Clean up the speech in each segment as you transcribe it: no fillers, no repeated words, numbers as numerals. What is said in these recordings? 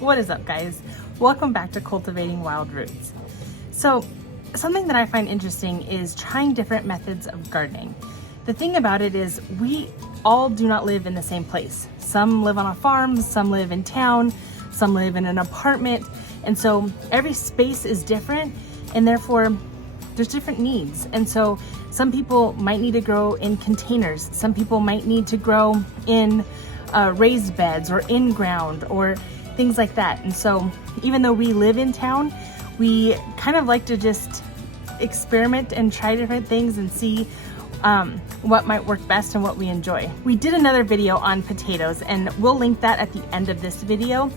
What is up, guys? Welcome back to Cultivating Wild Roots. So something that I find interesting is trying different methods of gardening. The thing about it is we all do not live in the same place. Some live on a farm, some live in town, some live in an apartment. And so every space is different, and therefore there's different needs. And so some people might need to grow in containers. Some people might need to grow in raised beds or in ground or things like that. And so even though we live in town, we kind of like to just experiment and try different things and see what might work best and what we enjoy. We did another video on potatoes, and we'll link that at the end of this video,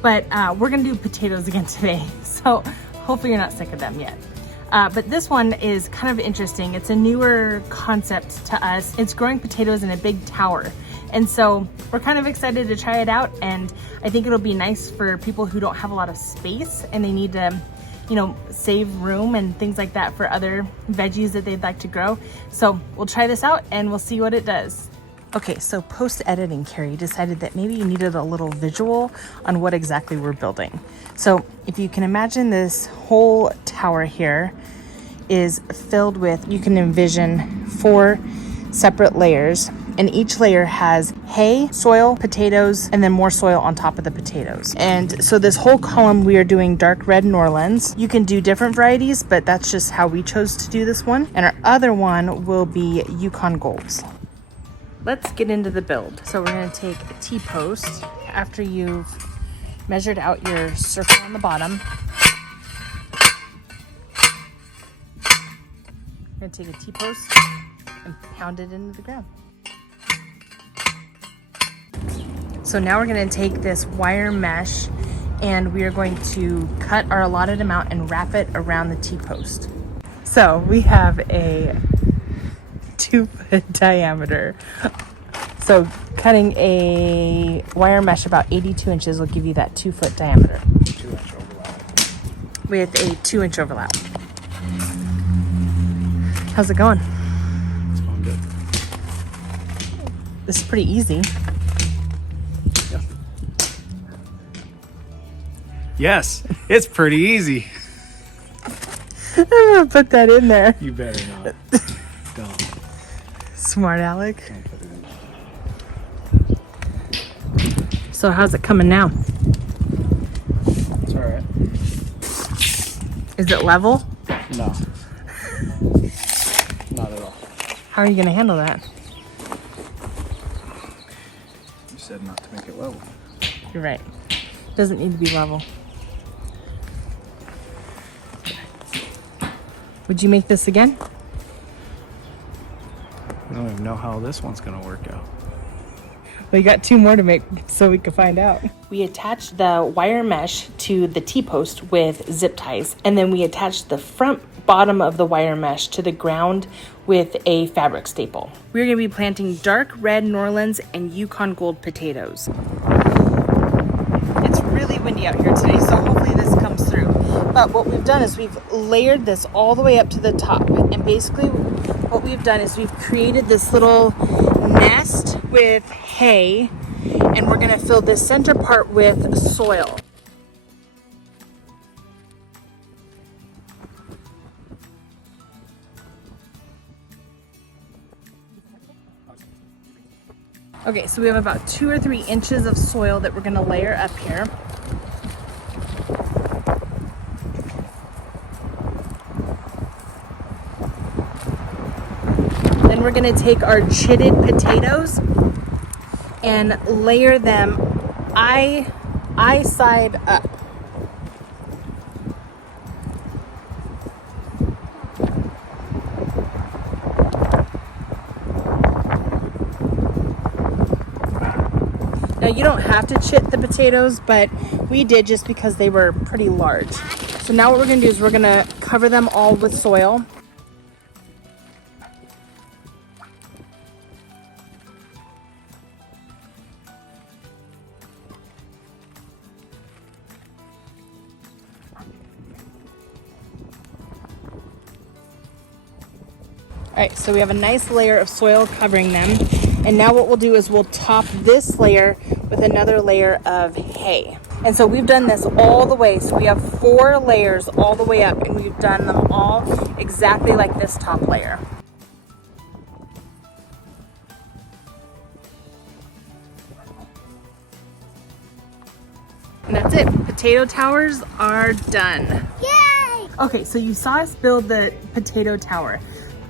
but we're gonna do potatoes again today. So hopefully you're not sick of them yet. But this one is kind of interesting. It's a newer concept to us. It's growing potatoes in a big tower. And so we're kind of excited to try it out, and I think it'll be nice for people who don't have a lot of space and they need to, you know, save room and things like that for other veggies that they'd like to grow. So we'll try this out and we'll see what it does. Okay, so post-editing, Carrie decided that maybe you needed a little visual on what exactly we're building. So if you can imagine, this whole tower here is filled with, you can envision 4 separate layers, and each layer has hay, soil, potatoes, and then more soil on top of the potatoes. And so this whole column, we are doing dark red Norlands. You can do different varieties, but that's just how we chose to do this one. And our other one will be Yukon Golds. Let's get into the build. So we're gonna take a T-post. After you've measured out your circle on the bottom, we're gonna take a T-post and pound it into the ground. So now we're gonna take this wire mesh and we are going to cut our allotted amount and wrap it around the T-post. So we have a 2-foot diameter. So cutting a wire mesh about 82 inches will give you that 2-foot diameter. 2-inch overlap. With a 2-inch overlap. How's it going? It's going good. This is pretty easy. Yeah. Yes, it's pretty easy. I'm gonna put that in there. You better not. Don't. Smart Alec. Don't put it in. So how's it coming now? It's all right. Is it level? No. Not at all. How are you gonna handle that? You said not to make it level. You're right. Doesn't need to be level. Would you make this again? I don't even know how this one's gonna work out. We got 2 more to make so we can find out. We attached the wire mesh to the T-post with zip ties, and then we attached the front bottom of the wire mesh to the ground with a fabric staple. We're gonna be planting dark red Norlands and Yukon Gold potatoes. It's really windy out here today, so hopefully this comes through. But what we've done is we've layered this all the way up to the top, and basically what we've done is we've created this little nest with hay, and we're gonna fill this center part with soil. Okay, so we have about 2 or 3 inches of soil that we're gonna layer up here. Then we're gonna take our chitted potatoes and layer them eye side up. Now you don't have to chit the potatoes, but we did just because they were pretty large. So now what we're gonna do is we're gonna cover them all with soil. All right, so we have a nice layer of soil covering them. And now what we'll do is we'll top this layer with another layer of hay. And so we've done this all the way. So we have 4 layers all the way up, and we've done them all exactly like this top layer. And that's it. Potato towers are done. Yay! Okay, so you saw us build the potato tower.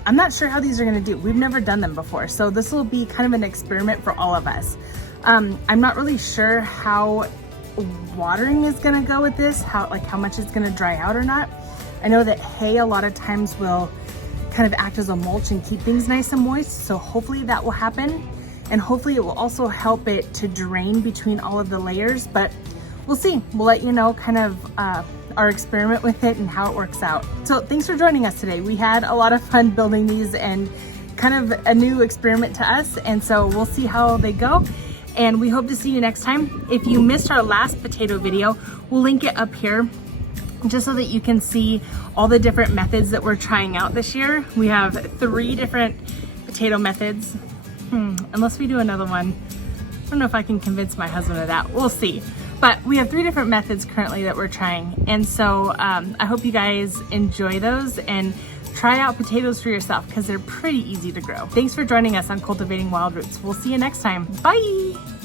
I'm not sure how these are gonna do. We've never done them before, so this will be kind of an experiment for all of us. I'm not really sure how watering is gonna go with this, how much it's gonna dry out or not. I know that hay a lot of times will kind of act as a mulch and keep things nice and moist, so hopefully that will happen. And hopefully it will also help it to drain between all of the layers, but we'll see. We'll let you know kind of our experiment with it and how it works out. So thanks for joining us today. We had a lot of fun building these and kind of a new experiment to us. And so we'll see how they go. And we hope to see you next time. If you missed our last potato video, we'll link it up here just so that you can see all the different methods that we're trying out this year. We have 3 different potato methods. Unless we do another one. I don't know if I can convince my husband of that. We'll see. But we have 3 different methods currently that we're trying. And so I hope you guys enjoy those and try out potatoes for yourself because they're pretty easy to grow. Thanks for joining us on Cultivating Wild Roots. We'll see you next time. Bye.